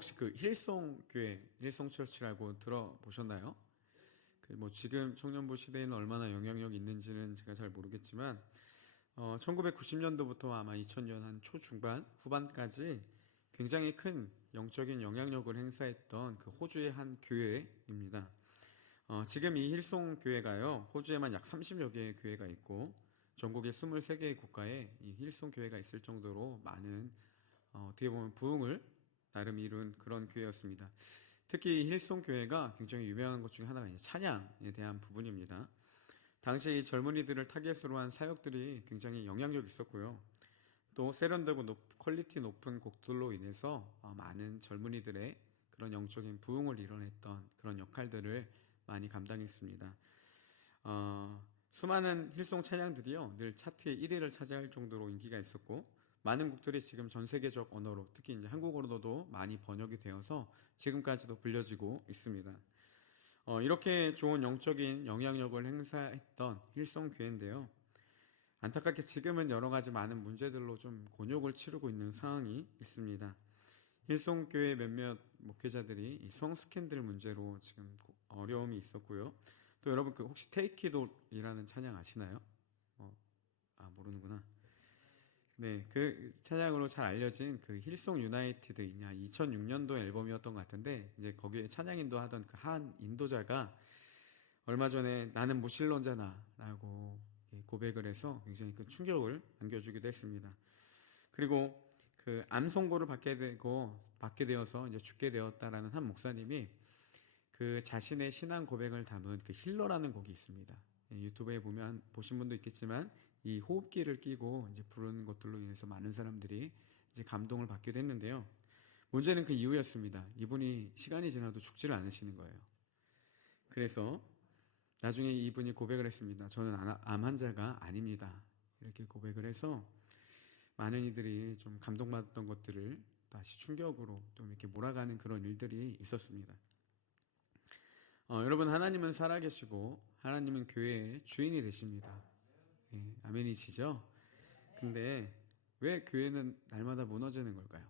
혹시 그 힐송 교회, 힐송 처치라고 들어보셨나요? 그 뭐 지금 청년부 시대에는 얼마나 영향력 있는지는 제가 잘 모르겠지만 1990년도부터 아마 2000년 한 초중반 후반까지 굉장히 큰 영적인 영향력을 행사했던 그 호주의 한 교회입니다. 지금 이 힐송 교회가요, 호주에만 약 30여 개의 교회가 있고 전국의 23개의 국가에 이 힐송 교회가 있을 정도로 많은 어떻게 보면 부흥을 나름 이룬 그런 교회였습니다. 특히 이 힐송 교회가 굉장히 유명한 것 중에 하나가 이제 찬양에 대한 부분입니다. 당시 이 젊은이들을 타겟으로 한 사역들이 굉장히 영향력 있었고요. 또 세련되고 퀄리티 높은 곡들로 인해서 많은 젊은이들의 그런 영적인 부흥을 이뤄냈던 그런 역할들을 많이 감당했습니다. 수많은 힐송 찬양들이요, 늘 차트의 1위를 차지할 정도로 인기가 있었고, 많은 곡들이 지금 전 세계적 언어로, 특히 이제 한국어로도 많이 번역이 되어서 지금까지도 불려지고 있습니다. 이렇게 좋은 영적인 영향력을 행사했던 힐송 교회인데요. 안타깝게 지금은 여러 가지 많은 문제들로 좀 곤욕을 치르고 있는 상황이 있습니다. 힐송 교회 몇몇 목회자들이 이 성 스캔들 문제로 지금 어려움이 있었고요. 또 여러분 그 혹시 Take It All이라는 찬양 아시나요? 모르는구나. 네, 그 찬양으로 잘 알려진 그 힐송 유나이티드 2006년도 앨범이었던 것 같은데, 이제 거기에 찬양인도 하던 그 한 인도자가 얼마 전에 나는 무신론자나라고 고백을 해서 굉장히 큰 충격을 안겨주기도 했습니다. 그리고 그 암 선고를 받게 되어서 이제 죽게 되었다라는 한 목사님이 그 자신의 신앙 고백을 담은 그 힐러라는 곡이 있습니다. 유튜브에 보면 보신 분도 있겠지만 이 호흡기를 끼고 이제 부르는 것들로 인해서 많은 사람들이 이제 감동을 받기도 했는데요. 문제는 그 이유였습니다. 이분이 시간이 지나도 죽지를 않으시는 거예요. 그래서 나중에 이분이 고백을 했습니다. 저는 암 환자가 아닙니다. 이렇게 고백을 해서 많은 이들이 좀 감동받았던 것들을 다시 충격으로 또 이렇게 몰아가는 그런 일들이 있었습니다. 여러분, 하나님은 살아계시고 하나님은 교회의 주인이 되십니다. 예, 아멘이시죠? 근데 왜 교회는 날마다 무너지는 걸까요?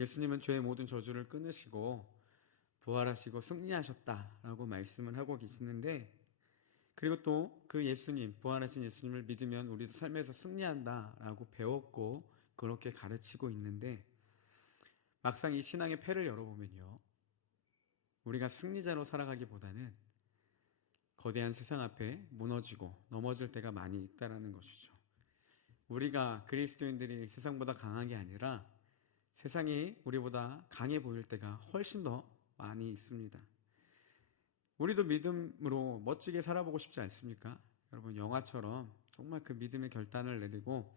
예수님은 죄의 모든 저주를 끊으시고 부활하시고 승리하셨다라고 말씀을 하고 계시는데, 그리고 또 그 예수님, 부활하신 예수님을 믿으면 우리도 삶에서 승리한다라고 배웠고 그렇게 가르치고 있는데, 막상 이 신앙의 폐를 열어보면요, 우리가 승리자로 살아가기보다는 거대한 세상 앞에 무너지고 넘어질 때가 많이 있다라는 것이죠. 우리가 그리스도인들이 세상보다 강한 게 아니라 세상이 우리보다 강해 보일 때가 훨씬 더 많이 있습니다. 우리도 믿음으로 멋지게 살아보고 싶지 않습니까? 여러분, 영화처럼 정말 그 믿음의 결단을 내리고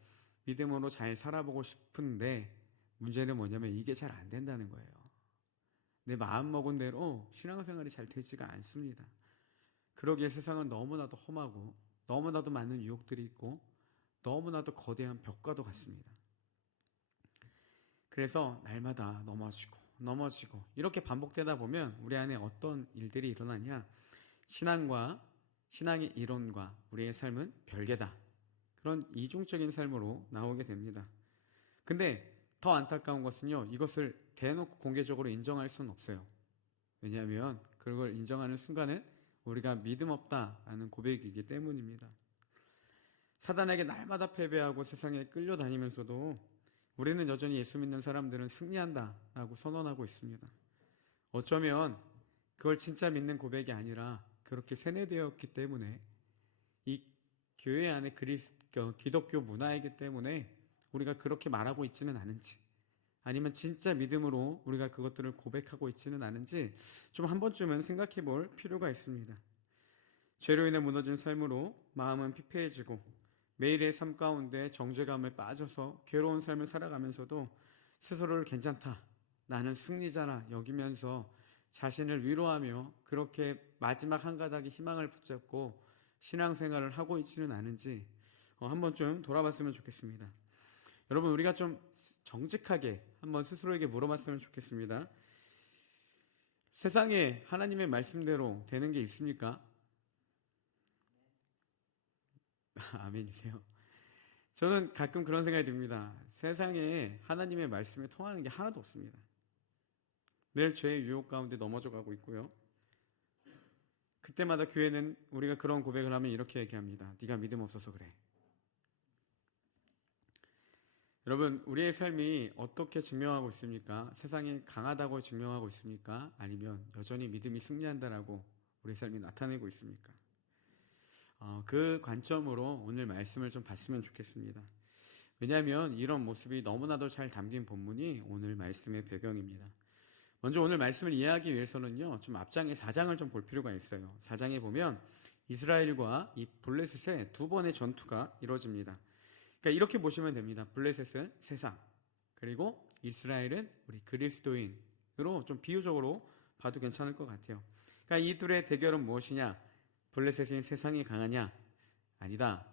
믿음으로 잘 살아보고 싶은데, 문제는 뭐냐면 이게 잘 안 된다는 거예요. 내 마음먹은 대로 신앙생활이 잘 되지가 않습니다. 그러기에 세상은 너무나도 험하고 너무나도 많은 유혹들이 있고 너무나도 거대한 벽과도 같습니다. 그래서 날마다 넘어지고 이렇게 반복되다 보면 우리 안에 어떤 일들이 일어나냐, 신앙의 이론과 우리의 삶은 별개다, 그런 이중적인 삶으로 나오게 됩니다. 근데 더 안타까운 것은요, 이것을 대놓고 공개적으로 인정할 수는 없어요. 왜냐하면 그걸 인정하는 순간은 우리가 믿음 없다라는 고백이기 때문입니다. 사단에게 날마다 패배하고 세상에 끌려다니면서도 우리는 여전히 예수 믿는 사람들은 승리한다라고 선언하고 있습니다. 어쩌면 그걸 진짜 믿는 고백이 아니라 그렇게 세뇌되었기 때문에, 이 교회 안에 기독교 문화이기 때문에 우리가 그렇게 말하고 있지는 않은지, 아니면 진짜 믿음으로 우리가 그것들을 고백하고 있지는 않은지 좀 한 번쯤은 생각해 볼 필요가 있습니다. 죄로 인해 무너진 삶으로 마음은 피폐해지고 매일의 삶 가운데 정죄감에 빠져서 괴로운 삶을 살아가면서도 스스로를 괜찮다, 나는 승리자라 여기면서 자신을 위로하며 그렇게 마지막 한 가닥의 희망을 붙잡고 신앙생활을 하고 있지는 않은지 한 번쯤 돌아봤으면 좋겠습니다. 여러분, 우리가 좀 정직하게 한번 스스로에게 물어봤으면 좋겠습니다. 세상에 하나님의 말씀대로 되는 게 있습니까? 아멘이세요. 저는 가끔 그런 생각이 듭니다. 세상에 하나님의 말씀에 통하는 게 하나도 없습니다. 늘 죄의 유혹 가운데 넘어져 가고 있고요. 그때마다 교회는 우리가 그런 고백을 하면 이렇게 얘기합니다. 네가 믿음 없어서 그래. 여러분, 우리의 삶이 어떻게 증명하고 있습니까? 세상에 강하다고 증명하고 있습니까? 아니면 여전히 믿음이 승리한다라고 우리 삶이 나타내고 있습니까? 그 관점으로 오늘 말씀을 좀 봤으면 좋겠습니다. 왜냐하면 이런 모습이 너무나도 잘 담긴 본문이 오늘 말씀의 배경입니다. 먼저 오늘 말씀을 이해하기 위해서는요, 좀 앞장의 4장을 좀 볼 필요가 있어요. 4장에 보면 이스라엘과 이 블레셋의 두 번의 전투가 이루어집니다. 그러니까 이렇게 보시면 됩니다. 블레셋은 세상, 그리고 이스라엘은 우리 그리스도인으로 좀 비유적으로 봐도 괜찮을 것 같아요. 그러니까 이 둘의 대결은 무엇이냐? 블레셋인 세상이 강하냐? 아니다.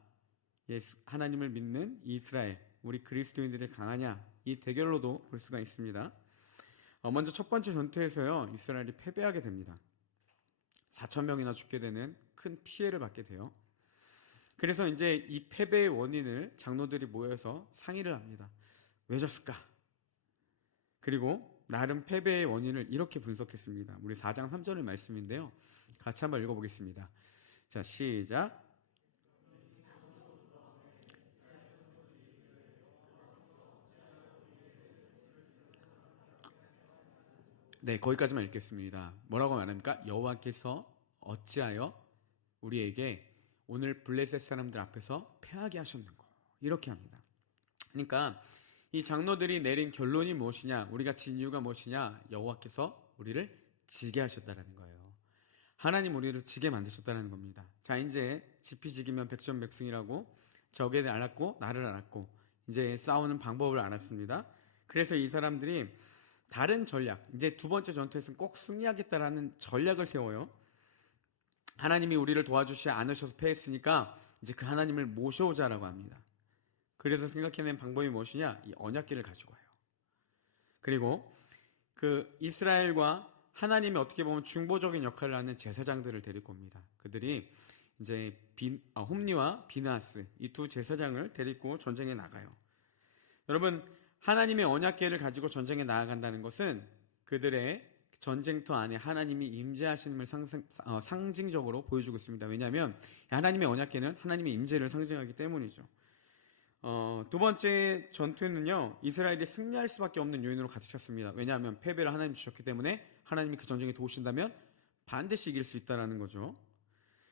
하나님을 믿는 이스라엘, 우리 그리스도인들이 강하냐? 이 대결로도 볼 수가 있습니다. 먼저 첫 번째 전투에서요, 이스라엘이 패배하게 됩니다. 4,000명이나 죽게 되는 큰 피해를 받게 돼요. 그래서 이제 이 패배의 원인을 장로들이 모여서 상의를 합니다. 왜 졌을까? 그리고 나름 패배의 원인을 이렇게 분석했습니다. 우리 4장 3절의 말씀인데요. 같이 한번 읽어보겠습니다. 자, 시작. 네, 거기까지만 읽겠습니다. 뭐라고 말합니까? 여호와께서 어찌하여 우리에게 오늘 블레셋 사람들 앞에서 패하게 하셨는고, 이렇게 합니다. 그러니까 이 장로들이 내린 결론이 무엇이냐, 우리가 진 이유가 무엇이냐, 여호와께서 우리를 지게 하셨다라는 거예요. 하나님 우리를 지게 만드셨다는 겁니다. 자, 이제 지피지기면 백전백승이라고 적에 알았고 나를 알았고 이제 싸우는 방법을 알았습니다. 그래서 이 사람들이 다른 전략, 이제 두 번째 전투에서는 꼭 승리하겠다라는 전략을 세워요. 하나님이 우리를 도와주시지 않으셔서 패했으니까 이제 그 하나님을 모셔오자라고 합니다. 그래서 생각해낸 방법이 무엇이냐? 이 언약궤를 가지고 와요. 그리고 그 이스라엘과 하나님이 어떻게 보면 중보적인 역할을 하는 제사장들을 데리고 옵니다. 그들이 이제 홈리와 비나스, 이 두 제사장을 데리고 전쟁에 나가요. 여러분, 하나님의 언약궤를 가지고 전쟁에 나아간다는 것은 그들의 전쟁터 안에 하나님이 임재하심을 상징적으로 보여주고 있습니다. 왜냐하면 하나님의 언약궤는 하나님의 임재를 상징하기 때문이죠. 두 번째 전투는요, 이스라엘이 승리할 수밖에 없는 요인으로 가득 찼습니다. 왜냐하면 패배를 하나님 주셨기 때문에 하나님이 그 전쟁에 도우신다면 반드시 이길 수 있다는 거죠.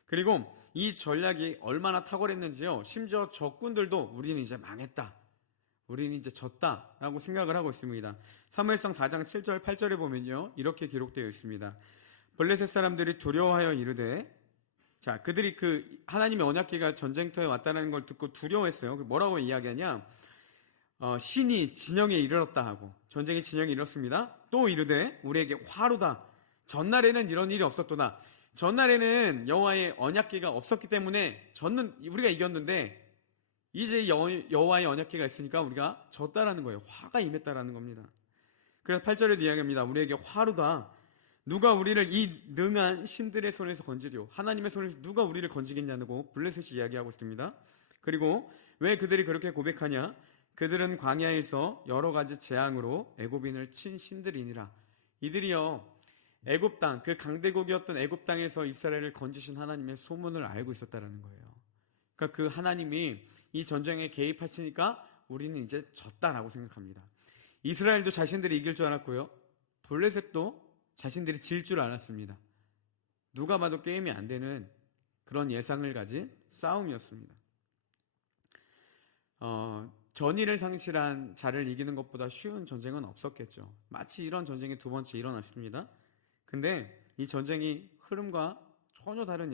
그리고 이 전략이 얼마나 탁월했는지요, 심지어 적군들도 우리는 이제 망했다, 우리는 이제 졌다라고 생각을 하고 있습니다. 사무엘상 4장 7절 8절에 보면요, 이렇게 기록되어 있습니다. 블레셋 사람들이 두려워하여 이르되, 자, 그들이 그 하나님의 언약궤가 전쟁터에 왔다는 걸 듣고 두려워했어요. 뭐라고 이야기하냐? 신이 진영에 이르렀다 하고, 전쟁의 진영에 이르렀습니다. 또 이르되 우리에게 화로다. 전날에는 이런 일이 없었도다. 전날에는 여호와의 언약궤가 없었기 때문에 우리가 이겼는데 이제 여호와의 언약궤가 있으니까 우리가 졌다라는 거예요. 화가 임했다라는 겁니다. 그래서 8절에도 이야기합니다. 우리에게 화로다. 누가 우리를 이 능한 신들의 손에서 건지리오. 하나님의 손에서 누가 우리를 건지겠냐고 블레셋이 이야기하고 있습니다. 그리고 왜 그들이 그렇게 고백하냐? 그들은 광야에서 여러 가지 재앙으로 애굽인을 친 신들이니라. 이들이요, 애굽 땅, 그 강대국이었던 애굽 땅에서 이스라엘을 건지신 하나님의 소문을 알고 있었다라는 거예요. 그러니까 그 하나님이 이 전쟁에 개입하시니까 우리는 이제 졌다라고 생각합니다. 이스라엘도 자신들이 이길 줄 알았고요, 블레셋도 자신들이 질 줄 알았습니다. 누가 봐도 게임이 안 되는 그런 예상을 가진 싸움이었습니다. 전의를 상실한 자를 이기는 것보다 쉬운 전쟁은 없었겠죠. 마치 이런 전쟁이 두 번째 일어났습니다. 근데 이 전쟁이 흐름과 전혀 다른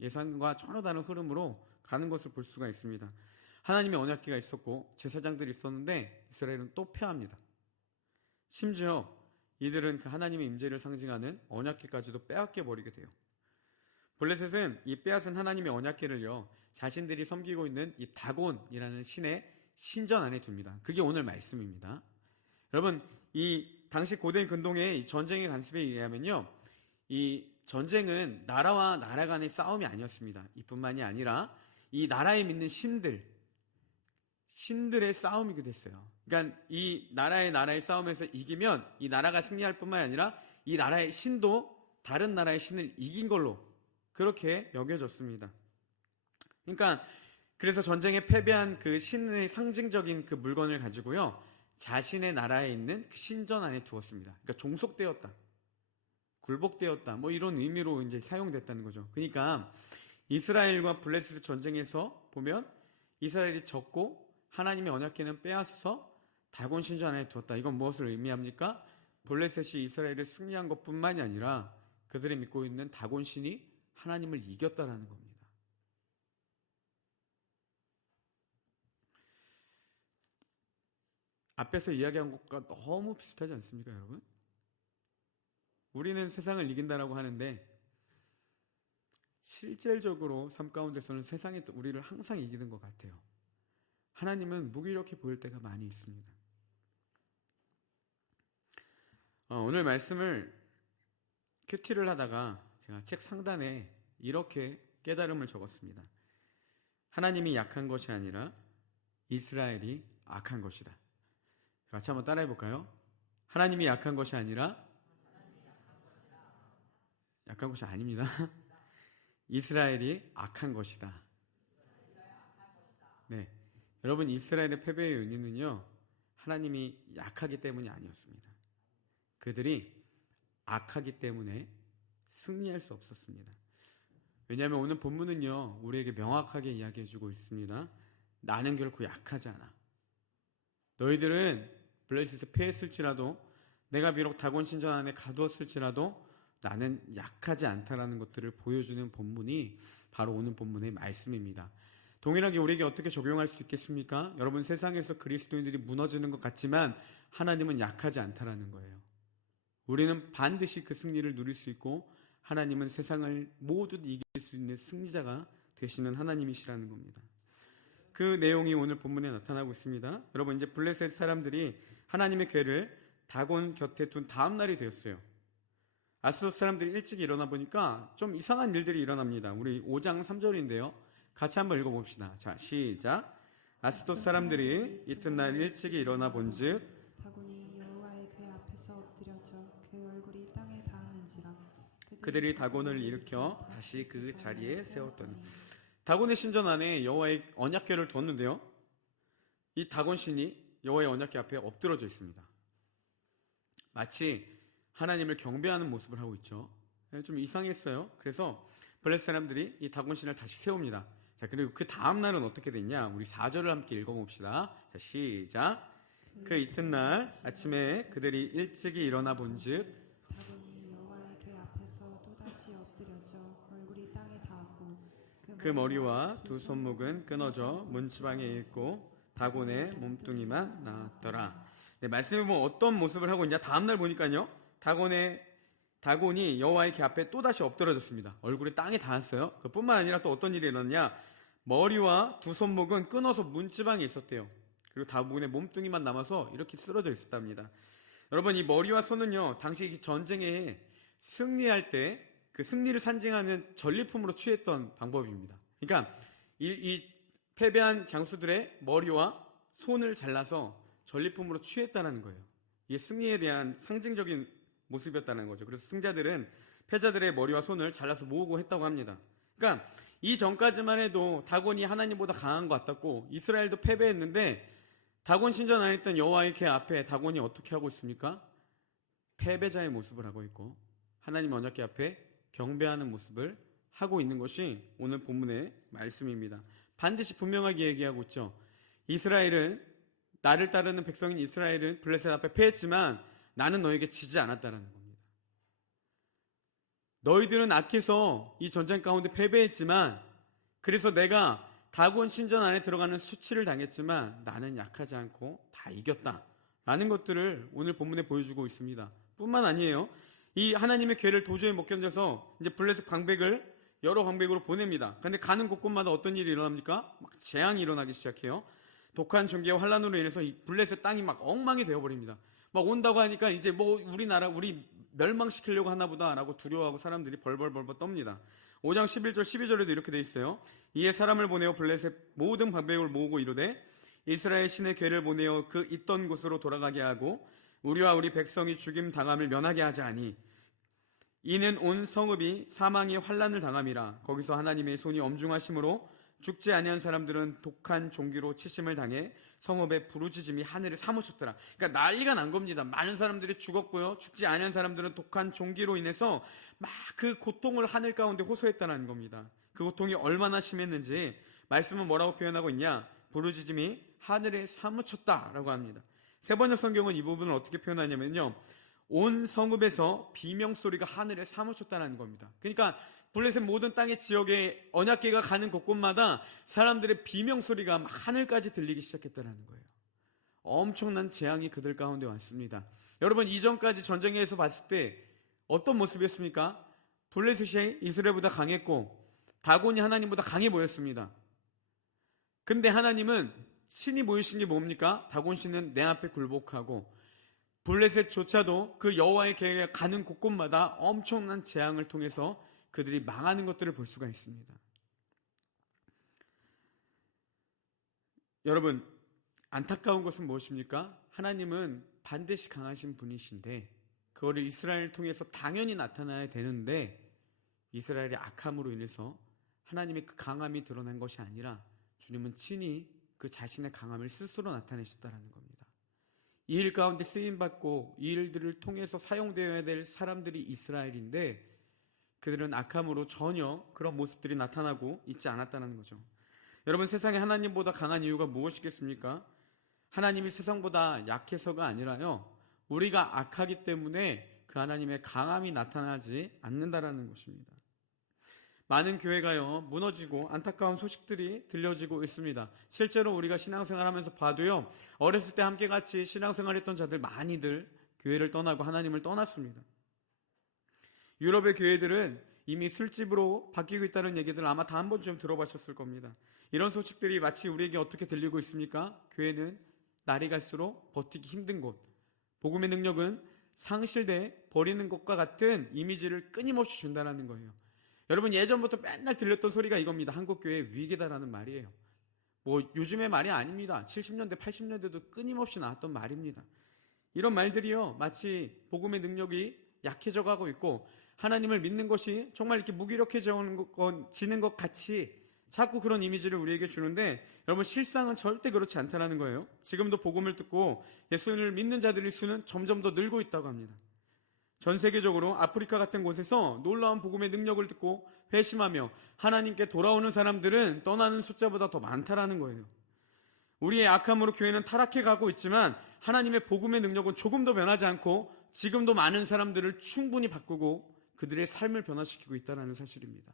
예상과 전혀 다른 흐름으로 가는 것을 볼 수가 있습니다. 하나님의 언약궤가 있었고 제사장들이 있었는데 이스라엘은 또 패합니다. 심지어 이들은 그 하나님의 임재를 상징하는 언약궤까지도 빼앗겨 버리게 돼요. 블레셋은 이 빼앗은 하나님의 언약궤를요, 자신들이 섬기고 있는 이 다곤이라는 신의 신전 안에 둡니다. 그게 오늘 말씀입니다. 여러분, 이 당시 고대 근동의 이 전쟁의 관습에 의하면요, 이 전쟁은 나라와 나라 간의 싸움이 아니었습니다. 이뿐만이 아니라 이 나라에 믿는 신들, 신들의 싸움이기도 했어요. 그러니까 이 나라의 싸움에서 이기면 이 나라가 승리할 뿐만 아니라 이 나라의 신도 다른 나라의 신을 이긴 걸로 그렇게 여겨졌습니다. 그러니까 그래서 전쟁에 패배한 그 신의 상징적인 그 물건을 가지고요, 자신의 나라에 있는 그 신전 안에 두었습니다. 그러니까 종속되었다, 굴복되었다, 뭐 이런 의미로 이제 사용됐다는 거죠. 그러니까 이스라엘과 블레셋 전쟁에서 보면 이스라엘이 졌고 하나님의 언약궤는 빼앗아서 다곤 신전 안에 두었다. 이건 무엇을 의미합니까? 블레셋이 이스라엘을 승리한 것뿐만이 아니라 그들이 믿고 있는 다곤 신이 하나님을 이겼다라는 겁니다. 앞에서 이야기한 것과 너무 비슷하지 않습니까, 여러분? 우리는 세상을 이긴다라고 하는데 실질적으로 삶 가운데서는 세상이 우리를 항상 이기는 것 같아요. 하나님은 무기력해 보일 때가 많이 있습니다. 오늘 말씀을 큐티를 하다가 제가 책 상단에 이렇게 깨달음을 적었습니다. 하나님이 약한 것이 아니라 이스라엘이 악한 것이다. 같이 한번 따라해 볼까요? 하나님이 약한 것이 아니라 약한 것이 아닙니다. 이스라엘이 악한 것이다. 네, 여러분, 이스라엘의 패배의 원인은요, 하나님이 약하기 때문이 아니었습니다. 그들이 악하기 때문에 승리할 수 없었습니다. 왜냐하면 오늘 본문은요, 우리에게 명확하게 이야기해주고 있습니다. 나는 결코 약하지 않아. 너희들은 블레셋에 패했을지라도, 내가 비록 다곤 신전 안에 가두었을지라도 나는 약하지 않다라는 것들을 보여주는 본문이 바로 오늘 본문의 말씀입니다. 동일하게 우리에게 어떻게 적용할 수 있겠습니까? 여러분, 세상에서 그리스도인들이 무너지는 것 같지만 하나님은 약하지 않다라는 거예요. 우리는 반드시 그 승리를 누릴 수 있고 하나님은 세상을 모두 이길 수 있는 승리자가 되시는 하나님이시라는 겁니다. 그 내용이 오늘 본문에 나타나고 있습니다. 여러분, 이제 블레셋 사람들이 하나님의 궤를 다곤 곁에 둔 다음 날이 되었어요. 아스돗 사람들이 일찍 일어나 보니까 좀 이상한 일들이 일어납니다. 우리 5장 3절인데요. 같이 한번 읽어봅시다. 자, 시작. 아스돗 사람들이 이튿날 일찍 일어나 본즉 다곤이 여호와의 궤 앞에서 엎드려져 그 얼굴이 땅에 닿았는지라. 그들이 다곤을 일으켜 다시 그 자리에 세웠더니. 다곤의 신전 안에 여호와의 언약궤를 뒀는데요, 이 다곤 신이 여호와의 언약궤 앞에 엎드러져 있습니다. 마치 하나님을 경배하는 모습을 하고 있죠. 좀 이상했어요. 그래서 블레셋 사람들이 이 다곤 신을 다시 세웁니다. 자, 그리고 그 다음 날은 어떻게 됐냐? 우리 4절을 함께 읽어봅시다. 자, 시작. 그 이튿날 아침에 그들이 일찍이 일어나 본즉 다곤이 여호와의 궤 앞에서 또다시 엎드려져 얼굴이 땅에 닿았고 그 머리와 두 손목은 끊어져 문지방에 있고 다곤의 몸뚱이만 나왔더라. 네, 말씀해 보면 어떤 모습을 하고 있냐? 다음 날 보니까요, 다곤이 여호와의 궤 앞에 또다시 엎드러졌습니다. 얼굴이 땅에 닿았어요. 그뿐만 아니라 또 어떤 일이 일어났냐? 머리와 두 손목은 끊어서 문지방에 있었대요. 그리고 다곤의 몸뚱이만 남아서 이렇게 쓰러져 있었답니다. 여러분, 이 머리와 손은요, 당시 전쟁에 승리할 때 그 승리를 상징하는 전리품으로 취했던 방법입니다. 그러니까 이 패배한 장수들의 머리와 손을 잘라서 전리품으로 취했다는 거예요. 이게 승리에 대한 상징적인 모습이었다는 거죠. 그래서 승자들은 패자들의 머리와 손을 잘라서 모으고 했다고 합니다. 그러니까 이 전까지만 해도 다곤이 하나님보다 강한 것 같았고 이스라엘도 패배했는데 다곤 신전 안에 있던 여호와의 궤 앞에 다곤이 어떻게 하고 있습니까? 패배자의 모습을 하고 있고 하나님 언약궤 앞에 경배하는 모습을 하고 있는 것이 오늘 본문의 말씀입니다. 반드시 분명하게 얘기하고 있죠. 이스라엘은, 나를 따르는 백성인 이스라엘은 블레셋 앞에 패했지만 나는 너에게 지지 않았다라는 겁니다. 너희들은 악해서 이 전쟁 가운데 패배했지만, 그래서 내가 다곤 신전 안에 들어가는 수치를 당했지만 나는 약하지 않고 다 이겼다 라는 것들을 오늘 본문에 보여주고 있습니다. 뿐만 아니에요. 이 하나님의 궤를 도저히 못 견뎌서 이제 블레셋 방백을 여러 방백으로 보냅니다. 그런데 가는 곳곳마다 어떤 일이 일어납니까? 막 재앙이 일어나기 시작해요. 독한 중계와 환란으로 인해서 이 블레셋 땅이 막 엉망이 되어버립니다. 막 온다고 하니까 이제 뭐 우리 멸망시키려고 하나 보다라고 두려워하고 사람들이 벌벌벌벌 떱니다. 5장 11절 12절에도 이렇게 돼 있어요. 이에 사람을 보내어 블레셋 모든 방백을 모으고 이르되 이스라엘 신의 궤를 보내어 그 있던 곳으로 돌아가게 하고 우리와 우리 백성이 죽임 당함을 면하게 하자 하니 이는 온 성읍이 사망의 환난을 당함이라. 거기서 하나님의 손이 엄중하심으로 죽지 아니한 사람들은 독한 종기로 치심을 당해 성읍의 부르짖음이 하늘을 사무쳤더라. 그러니까 난리가 난 겁니다. 많은 사람들이 죽었고요. 죽지 아니한 사람들은 독한 종기로 인해서 막 그 고통을 하늘 가운데 호소했다는 겁니다. 그 고통이 얼마나 심했는지 말씀은 뭐라고 표현하고 있냐? 부르짖음이 하늘에 사무쳤다라고 합니다. 세번역 성경은 이 부분을 어떻게 표현하냐면요, 온 성읍에서 비명소리가 하늘에 사무쳤다는 겁니다. 그러니까 블레셋 모든 땅의 지역에 언약궤가 가는 곳곳마다 사람들의 비명소리가 하늘까지 들리기 시작했다는 거예요. 엄청난 재앙이 그들 가운데 왔습니다. 여러분, 이전까지 전쟁에서 봤을 때 어떤 모습이었습니까? 블레셋이 이스라엘보다 강했고 다곤이 하나님보다 강해 보였습니다. 근데 하나님은 신이 보이신 게 뭡니까? 다곤 신은 내 앞에 굴복하고 블레셋조차도 그 여호와의 계획에 가는 곳곳마다 엄청난 재앙을 통해서 그들이 망하는 것들을 볼 수가 있습니다. 여러분, 안타까운 것은 무엇입니까? 하나님은 반드시 강하신 분이신데 그거를 이스라엘을 통해서 당연히 나타나야 되는데 이스라엘의 악함으로 인해서 하나님의 그 강함이 드러난 것이 아니라 주님은 친히 그 자신의 강함을 스스로 나타내셨다는 겁니다. 이 일 가운데 쓰임받고 이 일들을 통해서 사용되어야 될 사람들이 이스라엘인데 그들은 악함으로 전혀 그런 모습들이 나타나고 있지 않았다는 거죠. 여러분, 세상에 하나님보다 강한 이유가 무엇이겠습니까? 하나님이 세상보다 약해서가 아니라요, 우리가 악하기 때문에 그 하나님의 강함이 나타나지 않는다라는 것입니다. 많은 교회가요 무너지고 안타까운 소식들이 들려지고 있습니다. 실제로 우리가 신앙생활하면서 봐도요, 어렸을 때 함께 같이 신앙생활했던 자들 많이들 교회를 떠나고 하나님을 떠났습니다. 유럽의 교회들은 이미 술집으로 바뀌고 있다는 얘기들 아마 다 한 번쯤 들어보셨을 겁니다. 이런 소식들이 마치 우리에게 어떻게 들리고 있습니까? 교회는 날이 갈수록 버티기 힘든 곳, 복음의 능력은 상실돼 버리는 것과 같은 이미지를 끊임없이 준다는 거예요. 여러분, 예전부터 맨날 들렸던 소리가 이겁니다. 한국교회 위기다라는 말이에요. 뭐 요즘의 말이 아닙니다. 70년대 80년대도 끊임없이 나왔던 말입니다. 이런 말들이요 마치 복음의 능력이 약해져 가고 있고 하나님을 믿는 것이 정말 이렇게 무기력해지는 것 같이 자꾸 그런 이미지를 우리에게 주는데, 여러분, 실상은 절대 그렇지 않다는 거예요. 지금도 복음을 듣고 예수를 믿는 자들의 수는 점점 더 늘고 있다고 합니다. 전 세계적으로 아프리카 같은 곳에서 놀라운 복음의 능력을 듣고 회심하며 하나님께 돌아오는 사람들은 떠나는 숫자보다 더 많다라는 거예요. 우리의 악함으로 교회는 타락해 가고 있지만 하나님의 복음의 능력은 조금 더 변하지 않고 지금도 많은 사람들을 충분히 바꾸고 그들의 삶을 변화시키고 있다는 사실입니다.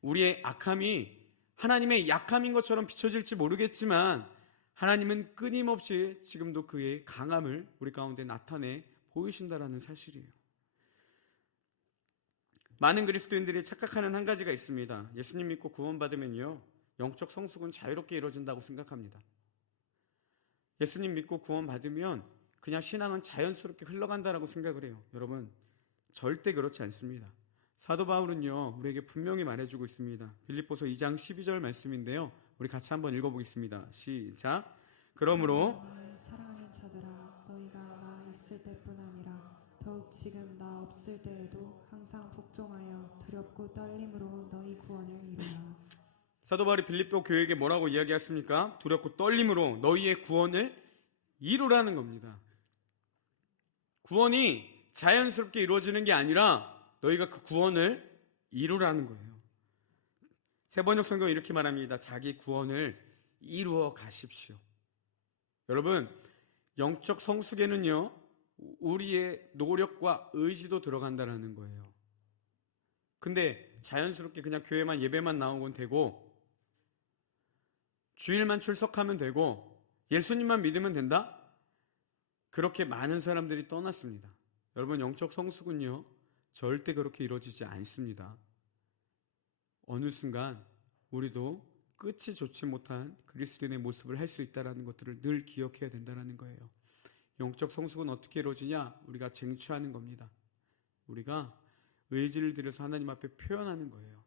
우리의 악함이 하나님의 약함인 것처럼 비춰질지 모르겠지만 하나님은 끊임없이 지금도 그의 강함을 우리 가운데 나타내 보이신다라는 사실이에요. 많은 그리스도인들이 착각하는 한 가지가 있습니다. 예수님 믿고 구원받으면요 영적 성숙은 자유롭게 이루어진다고 생각합니다. 예수님 믿고 구원받으면 그냥 신앙은 자연스럽게 흘러간다라고 생각을 해요. 여러분, 절대 그렇지 않습니다. 사도 바울은요 우리에게 분명히 말해주고 있습니다. 빌립보서 2장 12절 말씀인데요, 우리 같이 한번 읽어보겠습니다. 시작. 그러므로 사랑하는 자들아, 너희가 나 있을 때뿐 아니라 더욱 지금 나 없을 때에도 항상 복종하여 두렵고 떨림으로 너희 구원을 이루라. 사도 바울이 빌립보 교회에게 뭐라고 이야기했습니까? 두렵고 떨림으로 너희의 구원을 이루라는 겁니다. 구원이 자연스럽게 이루어지는 게 아니라 너희가 그 구원을 이루라는 거예요. 세번역 성경은 이렇게 말합니다. 자기 구원을 이루어 가십시오. 여러분, 영적 성숙에는요 우리의 노력과 의지도 들어간다는 거예요. 근데 자연스럽게 그냥 교회만 예배만 나오면 되고 주일만 출석하면 되고 예수님만 믿으면 된다? 그렇게 많은 사람들이 떠났습니다. 여러분, 영적 성숙은요 절대 그렇게 이루어지지 않습니다. 어느 순간 우리도 끝이 좋지 못한 그리스도인의 모습을 할 수 있다는 것들을 늘 기억해야 된다는 거예요. 영적 성숙은 어떻게 이루어지냐? 우리가 쟁취하는 겁니다. 우리가 의지를 들여서 하나님 앞에 표현하는 거예요.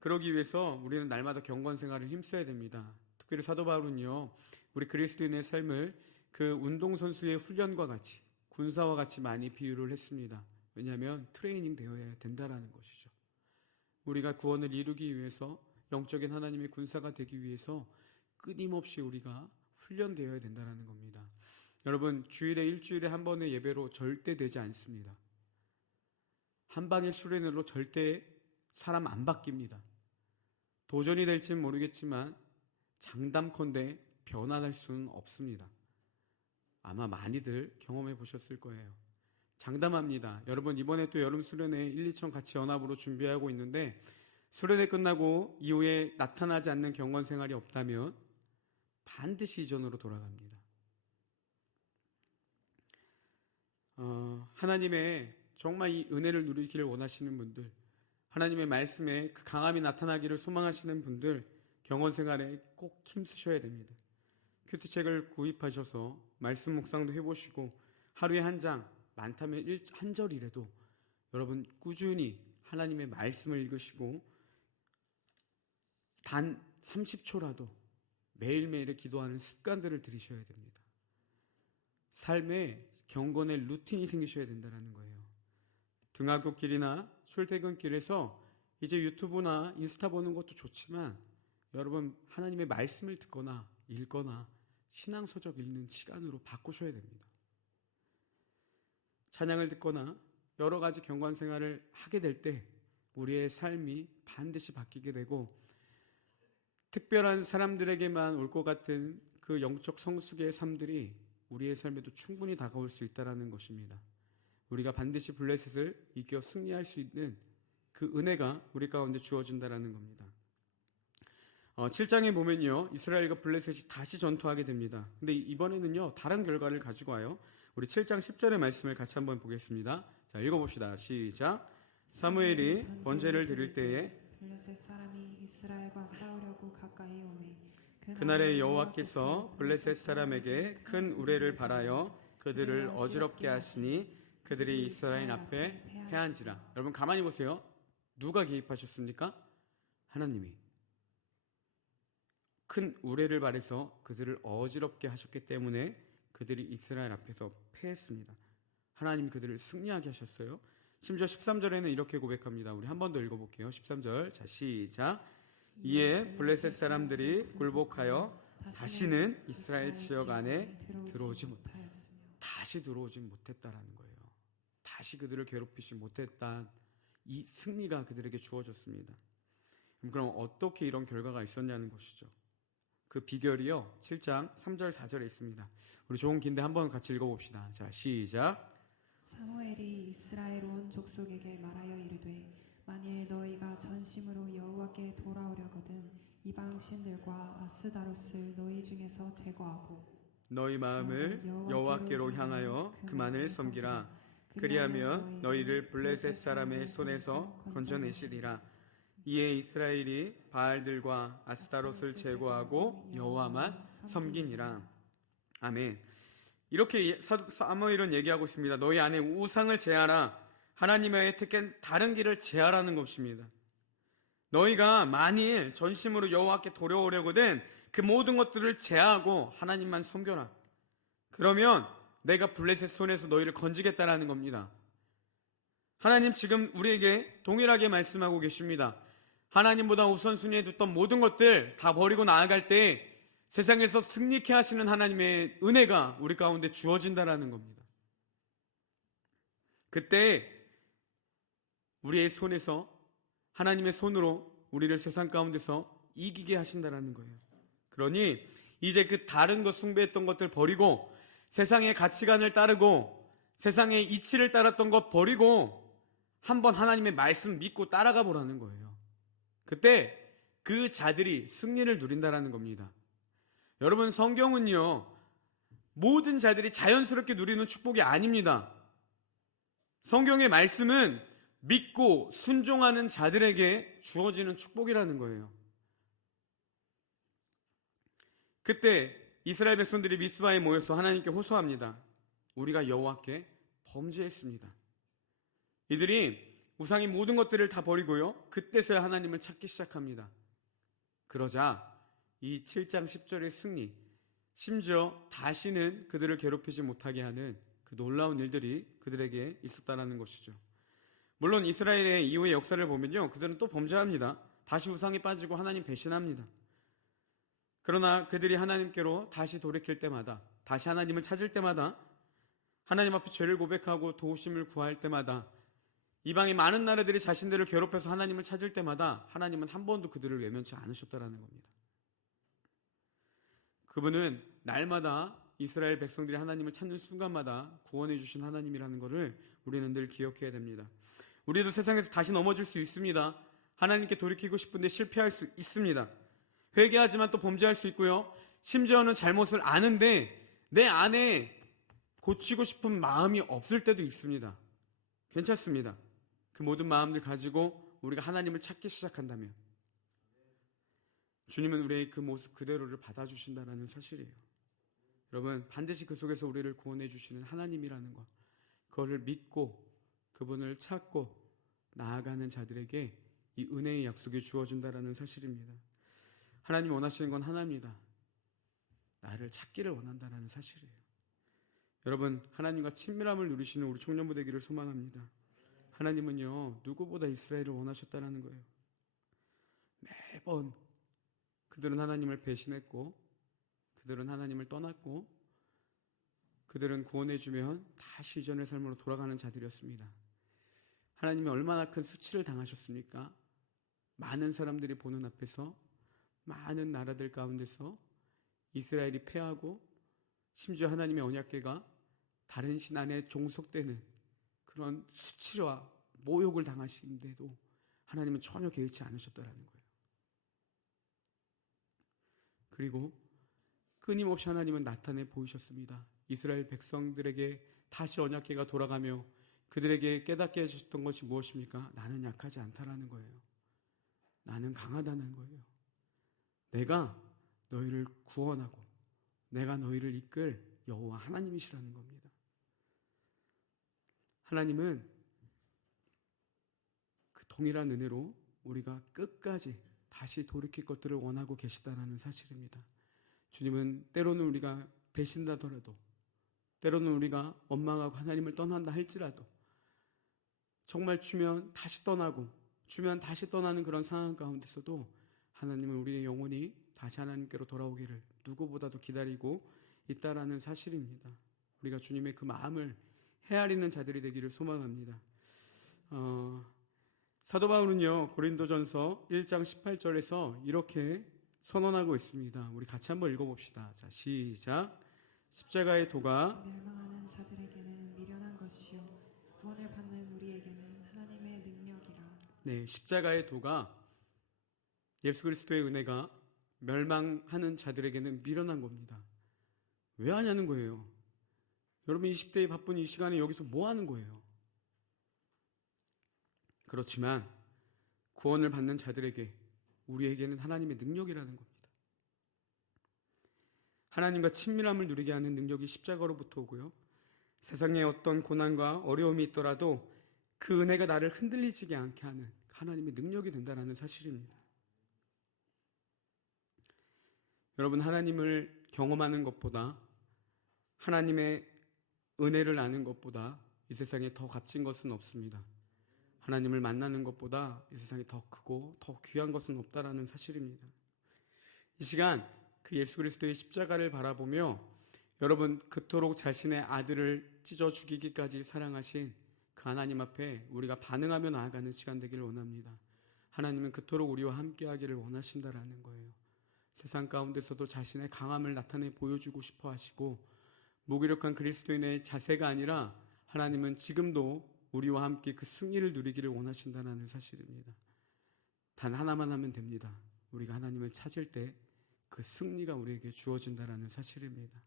그러기 위해서 우리는 날마다 경건 생활을 힘써야 됩니다. 특별히 사도 바울은요, 우리 그리스도인의 삶을 그 운동선수의 훈련과 같이, 군사와 같이 많이 비유를 했습니다. 왜냐하면 트레이닝 되어야 된다라는 것이죠. 우리가 구원을 이루기 위해서, 영적인 하나님의 군사가 되기 위해서 끊임없이 우리가 훈련되어야 된다는 겁니다. 여러분, 주일에 일주일에 한 번의 예배로 절대 되지 않습니다. 한 방의 수련으로 절대 사람 안 바뀝니다. 도전이 될지는 모르겠지만 장담컨대 변화할 수는 없습니다. 아마 많이들 경험해 보셨을 거예요. 장담합니다. 여러분, 이번에 또 여름 수련회 1, 2천 같이 연합으로 준비하고 있는데, 수련회 끝나고 이후에 나타나지 않는 경건 생활이 없다면 반드시 이전으로 돌아갑니다. 하나님의 정말 이 은혜를 누리기를 원하시는 분들, 하나님의 말씀에 그 강함이 나타나기를 소망하시는 분들, 경건 생활에 꼭 힘쓰셔야 됩니다. 큐티책을 구입하셔서 말씀 묵상도 해보시고, 하루에 한 장, 많다면 한 절이라도 여러분 꾸준히 하나님의 말씀을 읽으시고 단 30초라도 매일매일 기도하는 습관들을 들이셔야 됩니다. 삶에 경건의 루틴이 생기셔야 된다는 거예요. 등하굣길이나 출퇴근길에서 이제 유튜브나 인스타 보는 것도 좋지만, 여러분 하나님의 말씀을 듣거나 읽거나 신앙서적 읽는 시간으로 바꾸셔야 됩니다. 찬양을 듣거나 여러 가지 경건 생활을 하게 될 때 우리의 삶이 반드시 바뀌게 되고, 특별한 사람들에게만 올 것 같은 그 영적 성숙의 삶들이 우리의 삶에도 충분히 다가올 수 있다는 것입니다. 우리가 반드시 블레셋을 이겨 승리할 수 있는 그 은혜가 우리 가운데 주어진다는 겁니다. 7장에 보면요, 이스라엘과 블레셋이 다시 전투하게 됩니다. 근데 이번에는요, 다른 결과를 가지고 와요. 우리 7장 10절의 말씀을 같이 한번 보겠습니다. 자, 읽어봅시다. 시작. 사무엘이 번제를 드릴 때에 블레셋 사람이 이스라엘과 싸우려고 가까이 오매 그날에 여호와께서 블레셋 사람에게 큰 우레를 발하여 그들을 어지럽게 하시니 그들이 이스라엘 앞에 패한지라. 여러분 가만히 보세요. 누가 개입하셨습니까? 하나님이 큰 우레를 발해서 그들을 어지럽게 하셨기 때문에 그들이 이스라엘 앞에서 패했습니다. 하나님이 그들을 승리하게 하셨어요. 심지어 13절에는 이렇게 고백합니다. 우리 한 번 더 읽어볼게요. 13절. 자, 시작. 이에 블레셋 사람들이 굴복하여 다시는 이스라엘 지역 안에 들어오지 못하였으며, 다시 들어오지 못했다라는 거예요. 다시 그들을 괴롭히지 못했다. 이 승리가 그들에게 주어졌습니다. 그럼 어떻게 이런 결과가 있었냐는 것이죠. 그 비결이요, 7장 3절 4절에 있습니다. 우리 좋은 긴데 한번 같이 읽어봅시다. 자, 시작. 사무엘이 이스라엘 온 족속에게 말하여 이르되 만일 너희가 전심으로 여호와께 돌아오려거든 이방 신들과 아스다롯을 너희 중에서 제거하고 너희 마음을 여호와께로 향하여 그만을 섬기라. 그리하면 너희를 블레셋 사람의 손에서 건져내시리라. 이에 이스라엘이 바알들과 아스타롯을 제거하고 여호와만 섬기니라. 아멘. 이렇게 사무엘은 얘기하고 있습니다. 너희 안에 우상을 제하라. 하나님의 택한 다른 길을 제하라는 것입니다. 너희가 만일 전심으로 여호와께 돌아오려거든 그 모든 것들을 제하고 하나님만 섬겨라. 그러면 내가 블레셋 손에서 너희를 건지겠다라는 겁니다. 하나님 지금 우리에게 동일하게 말씀하고 계십니다. 하나님보다 우선순위에 뒀던 모든 것들 다 버리고 나아갈 때 세상에서 승리케 하시는 하나님의 은혜가 우리 가운데 주어진다라는 겁니다. 그때 우리의 손에서, 하나님의 손으로 우리를 세상 가운데서 이기게 하신다라는 거예요. 그러니 이제 그 다른 것 숭배했던 것들 버리고 세상의 가치관을 따르고 세상의 이치를 따랐던 것 버리고 한번 하나님의 말씀 믿고 따라가 보라는 거예요. 그때 그 자들이 승리를 누린다라는 겁니다. 여러분, 성경은요, 모든 자들이 자연스럽게 누리는 축복이 아닙니다. 성경의 말씀은 믿고 순종하는 자들에게 주어지는 축복이라는 거예요. 그때 이스라엘 백성들이 미스바에 모여서 하나님께 호소합니다. 우리가 여호와께 범죄했습니다. 이들이 우상의 모든 것들을 다 버리고요. 그때서야 하나님을 찾기 시작합니다. 그러자 이 7장 10절의 승리, 심지어 다시는 그들을 괴롭히지 못하게 하는 그 놀라운 일들이 그들에게 있었다는 것이죠. 물론 이스라엘의 이후의 역사를 보면요, 그들은 또 범죄합니다. 다시 우상에 빠지고 하나님 배신합니다. 그러나 그들이 하나님께로 다시 돌이킬 때마다, 다시 하나님을 찾을 때마다, 하나님 앞에 죄를 고백하고 도우심을 구할 때마다, 이방의 많은 나라들이 자신들을 괴롭혀서 하나님을 찾을 때마다 하나님은 한 번도 그들을 외면치 않으셨다는 겁니다. 그분은 날마다 이스라엘 백성들이 하나님을 찾는 순간마다 구원해 주신 하나님이라는 것을 우리는 늘 기억해야 됩니다. 우리도 세상에서 다시 넘어질 수 있습니다. 하나님께 돌이키고 싶은데 실패할 수 있습니다. 회개하지만 또 범죄할 수 있고요. 심지어는 잘못을 아는데 내 안에 고치고 싶은 마음이 없을 때도 있습니다. 괜찮습니다. 그 모든 마음들 가지고 우리가 하나님을 찾기 시작한다면 주님은 우리의 그 모습 그대로를 받아주신다는 사실이에요. 여러분, 반드시 그 속에서 우리를 구원해 주시는 하나님이라는 것, 그거를 믿고 그분을 찾고 나아가는 자들에게 이 은혜의 약속이 주어진다는 사실입니다. 하나님이 원하시는 건 하나입니다. 나를 찾기를 원한다는 사실이에요. 여러분, 하나님과 친밀함을 누리시는 우리 청년부 되기를 소망합니다. 하나님은요, 누구보다 이스라엘을 원하셨다는 거예요. 매번 그들은 하나님을 배신했고, 그들은 하나님을 떠났고, 그들은 구원해주면 다시 이전의 삶으로 돌아가는 자들이었습니다. 하나님이 얼마나 큰 수치를 당하셨습니까? 많은 사람들이 보는 앞에서, 많은 나라들 가운데서 이스라엘이 패하고, 심지어 하나님의 언약궤가 다른 신 안에 종속되는 그런 수치와 모욕을 당하시는데도 하나님은 전혀 개의치 않으셨다는 거예요. 그리고 끊임없이 하나님은 나타내 보이셨습니다. 이스라엘 백성들에게 다시 언약궤가 돌아가며 그들에게 깨닫게 해주셨던 것이 무엇입니까? 나는 약하지 않다라는 거예요. 나는 강하다는 거예요. 내가 너희를 구원하고 내가 너희를 이끌 여호와 하나님이시라는 겁니다. 하나님은 그 동일한 은혜로 우리가 끝까지 다시 돌이킬 것들을 원하고 계시다는 사실입니다. 주님은 때로는 우리가 배신하더라도, 때로는 우리가 원망하고 하나님을 떠난다 할지라도, 정말 주면 다시 떠나고 주면 다시 떠나는 그런 상황 가운데서도 하나님은 우리의 영혼이 다시 하나님께로 돌아오기를 누구보다도 기다리고 있다라는 사실입니다. 우리가 주님의 그 마음을 헤아리는 자들이 되기를 소망합니다. 사도 바울은요, 고린도전서 1장 18절에서 이렇게 선언하고 있습니다. 우리 같이 한번 읽어봅시다. 자, 시작. 십자가의 도가 멸망하는 자들에게는 미련한 것이요 구원을 받는 우리에게는 하나님의 능력이라. 네, 십자가의 도가, 예수 그리스도의 은혜가 멸망하는 자들에게는 미련한 겁니다. 왜 하냐는 거예요. 여러분 20대의 바쁜 이 시간에 여기서 뭐 하는 거예요? 그렇지만 구원을 받는 자들에게, 우리에게는 하나님의 능력이라는 겁니다. 하나님과 친밀함을 누리게 하는 능력이 십자가로부터 오고요, 세상에 어떤 고난과 어려움이 있더라도 그 은혜가 나를 흔들리지 않게 하는 하나님의 능력이 된다는 사실입니다. 여러분, 하나님을 경험하는 것보다, 하나님의 은혜를 아는 것보다 이 세상에 더 값진 것은 없습니다. 하나님을 만나는 것보다 이 세상에 더 크고 더 귀한 것은 없다라는 사실입니다. 이 시간 그 예수 그리스도의 십자가를 바라보며 여러분, 그토록 자신의 아들을 찢어 죽이기까지 사랑하신 그 하나님 앞에 우리가 반응하며 나아가는 시간 되기를 원합니다. 하나님은 그토록 우리와 함께하기를 원하신다라는 거예요. 세상 가운데서도 자신의 강함을 나타내 보여주고 싶어 하시고, 무기력한 그리스도인의 자세가 아니라 하나님은 지금도 우리와 함께 그 승리를 누리기를 원하신다는 사실입니다. 단 하나만 하면 됩니다. 우리가 하나님을 찾을 때 그 승리가 우리에게 주어진다는 사실입니다.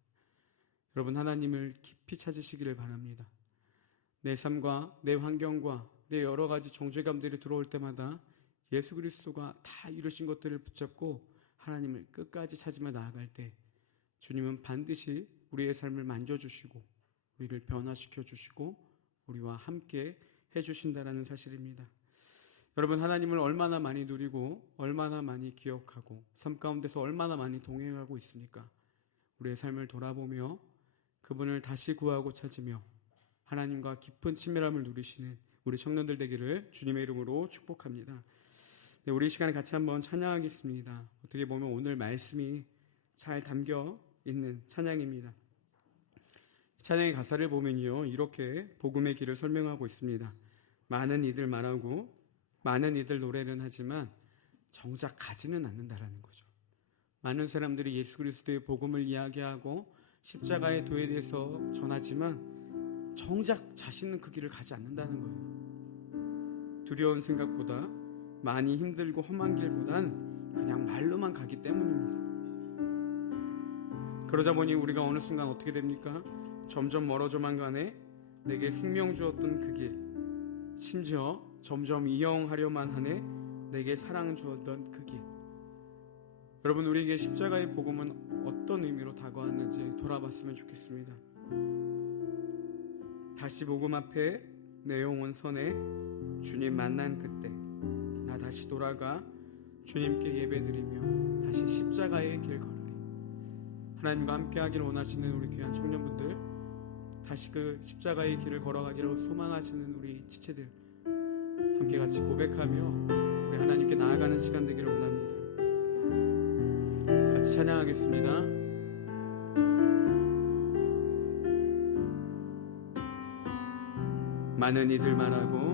여러분, 하나님을 깊이 찾으시기를 바랍니다. 내 삶과 내 환경과 내 여러 가지 정죄감들이 들어올 때마다 예수 그리스도가 다 이루신 것들을 붙잡고 하나님을 끝까지 찾으며 나아갈 때 주님은 반드시 우리의 삶을 만져주시고 우리를 변화시켜 주시고 우리와 함께 해주신다라는 사실입니다. 여러분, 하나님을 얼마나 많이 누리고 얼마나 많이 기억하고 삶 가운데서 얼마나 많이 동행하고 있습니까? 우리의 삶을 돌아보며 그분을 다시 구하고 찾으며 하나님과 깊은 친밀함을 누리시는 우리 청년들 되기를 주님의 이름으로 축복합니다. 네, 우리 이 시간에 같이 한번 찬양하겠습니다. 어떻게 보면 오늘 말씀이 잘 담겨 있는 찬양입니다. 찬양의 가사를 보면요, 이렇게 복음의 길을 설명하고 있습니다. 많은 이들 말하고 많은 이들 노래는 하지만 정작 가지는 않는다라는 거죠. 많은 사람들이 예수 그리스도의 복음을 이야기하고 십자가의 도에 대해서 전하지만 정작 자신은 그 길을 가지 않는다는 거예요. 두려운 생각보다 많이 힘들고 험한 길보단 그냥 말로만 가기 때문입니다. 그러다 보니 우리가 어느 순간 어떻게 됩니까? 점점 멀어져만 가네 내게 생명 주었던 그 길, 심지어 점점 이용하려만 하네 내게 사랑 주었던 그 길. 여러분, 우리에게 십자가의 복음은 어떤 의미로 다가왔는지 돌아봤으면 좋겠습니다. 다시 복음 앞에 내 영혼 선에 주님 만난 그때 나 다시 돌아가 주님께 예배드리며 다시 십자가의 길 걸으리. 하나님과 함께 하기를 원하시는 우리 귀한 청년분들, 다시 그 십자가의 길을 걸어가기를 소망하시는 우리 지체들, 함께 같이 고백하며 우리 하나님께 나아가는 시간 되기를 원합니다. 같이 찬양하겠습니다. 많은 이들 말하고